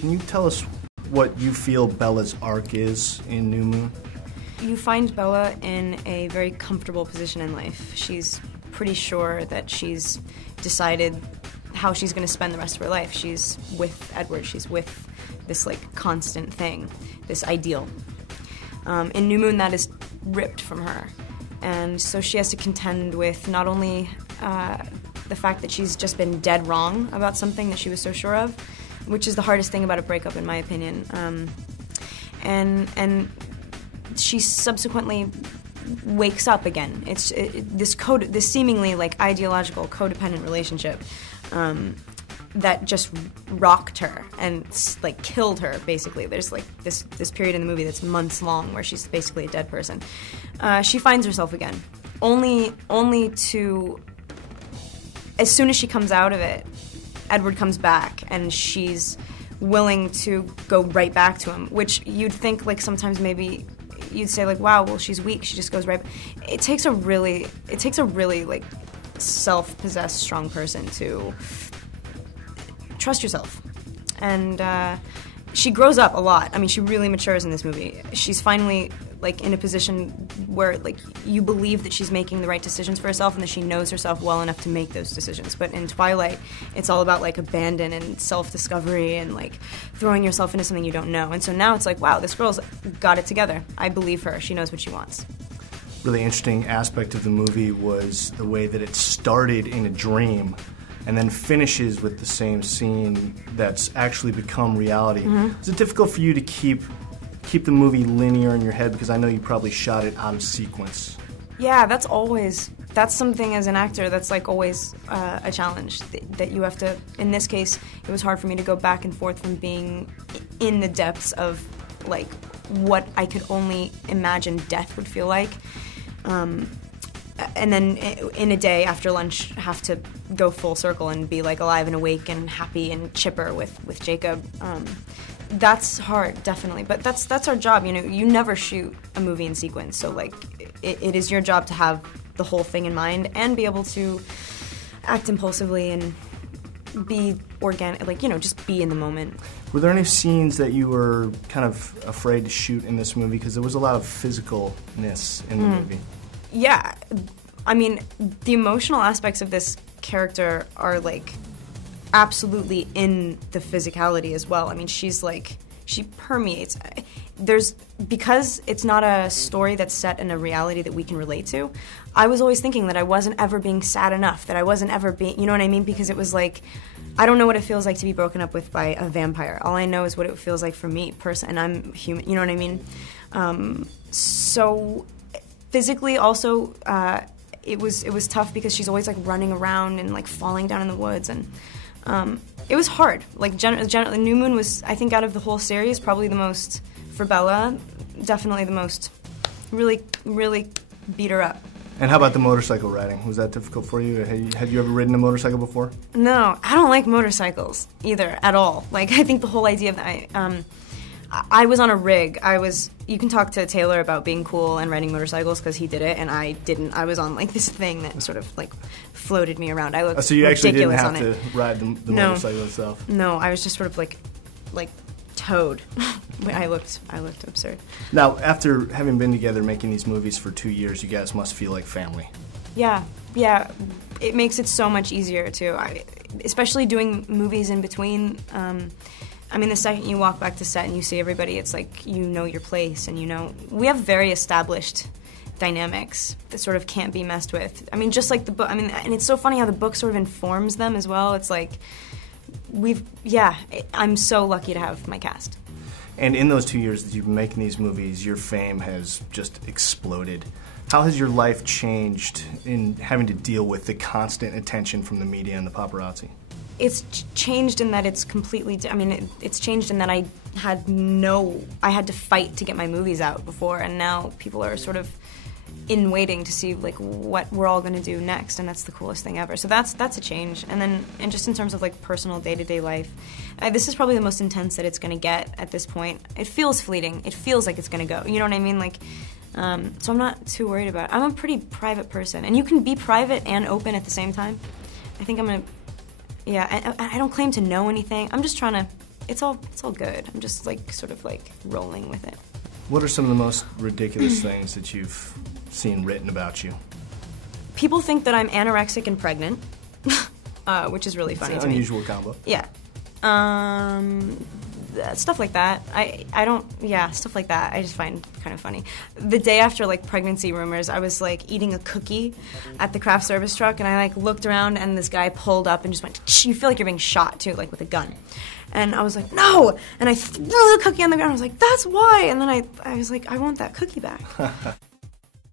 Can you tell us what you feel Bella's arc is in New Moon? You find Bella in a very comfortable position in life. She's pretty sure that she's decided how she's going to spend the rest of her life. She's with Edward. She's with this like constant thing, this ideal. In New Moon, that is ripped from her. And so she has to contend with not only the fact that she's just been dead wrong about something that she was so sure of, which is the hardest thing about a breakup, in my opinion. And she subsequently wakes up again. This seemingly like ideological codependent relationship that just rocked her and like killed her. Basically, there's like this period in the movie that's months long where she's basically a dead person. She finds herself again, only to, as soon as she comes out of it, Edward comes back and she's willing to go right back to him, which you'd think like sometimes maybe you'd say like, wow, well she's weak, she just goes right. It takes a really like self-possessed, strong person to trust yourself. And she grows up a lot. I mean, she really matures in this movie. She's finally like in a position where like you believe that she's making the right decisions for herself and that she knows herself well enough to make those decisions. But in Twilight, it's all about like abandon and self-discovery and like throwing yourself into something you don't know. And so now it's like, wow, this girl's got it together. I believe her. She knows what she wants. Really interesting aspect of the movie was the way that it started in a dream and then finishes with the same scene that's actually become reality. Mm-hmm. Is it difficult for you to keep the movie linear in your head? Because I know you probably shot it out of sequence. Yeah, that's something as an actor that's like always a challenge that you have to, in this case, it was hard for me to go back and forth from being in the depths of like what I could only imagine death would feel like. And then in a day after lunch have to go full circle and be like alive and awake and happy and chipper with Jacob. That's hard, definitely, but that's our job. You know, you never shoot a movie in sequence, so like it is your job to have the whole thing in mind and be able to act impulsively and be organic, like, you know, just be in the moment. Were there any scenes that you were kind of afraid to shoot in this movie? Because there was a lot of physicalness in the movie. Yeah, I mean, the emotional aspects of this character are like absolutely in the physicality as well. I mean, she's like, she permeates. Because it's not a story that's set in a reality that we can relate to, I was always thinking that I wasn't ever being sad enough, that I wasn't ever being, you know what I mean? Because it was like, I don't know what it feels like to be broken up with by a vampire. All I know is what it feels like for me, and I'm human, you know what I mean? So physically also, it was tough because she's always like running around and like falling down in the woods, and it was hard. Like generally, New Moon was, I think, out of the whole series, probably the most, for Bella, definitely the most, really, really beat her up. And how about the motorcycle riding? Was that difficult for you? Had you ever ridden a motorcycle before? No, I don't like motorcycles either, at all. Like, I think the whole idea of that, I was on a rig. You can talk to Taylor about being cool and riding motorcycles because he did it, and I didn't. I was on like this thing that sort of like floated me around. I looked so you actually didn't ridiculous have to ride the motorcycle itself? No, I was just sort of like towed. I looked absurd. Now, after having been together making these movies for 2 years, you guys must feel like family. Yeah. It makes it so much easier too. Especially doing movies in between. I mean, the second you walk back to set and you see everybody, it's like you know your place, and you know we have very established dynamics that sort of can't be messed with. I mean, just like the book. I mean, and it's so funny how the book sort of informs them as well. It's like I'm so lucky to have my cast. And in those 2 years that you've been making these movies, your fame has just exploded. How has your life changed in having to deal with the constant attention from the media and the paparazzi? It's changed in that it's completely, it's changed in that I had to fight to get my movies out before, and now people are sort of in waiting to see like what we're all going to do next, and that's the coolest thing ever. So that's a change. And then, and just in terms of like personal day-to-day life, this is probably the most intense that it's going to get at this point. It feels fleeting. It feels like it's going to go. You know what I mean? Like, so I'm not too worried about it. I'm a pretty private person, and you can be private and open at the same time. I think I'm going to. Yeah, I don't claim to know anything. I'm just trying to it's all good. I'm just like sort of like rolling with it. What are some of the most ridiculous things that you've seen written about you? People think that I'm anorexic and pregnant, which is really funny. It's an unusual combo. Yeah. Stuff like that. Stuff like that. I just find kind of funny. The day after like pregnancy rumors, I was like eating a cookie at the craft service truck, and I like looked around, and this guy pulled up and just went, "You feel like you're being shot too, like with a gun." And I was like, "No!" And I threw the cookie on the ground. I was like, "That's why!" And then I was like, "I want that cookie back."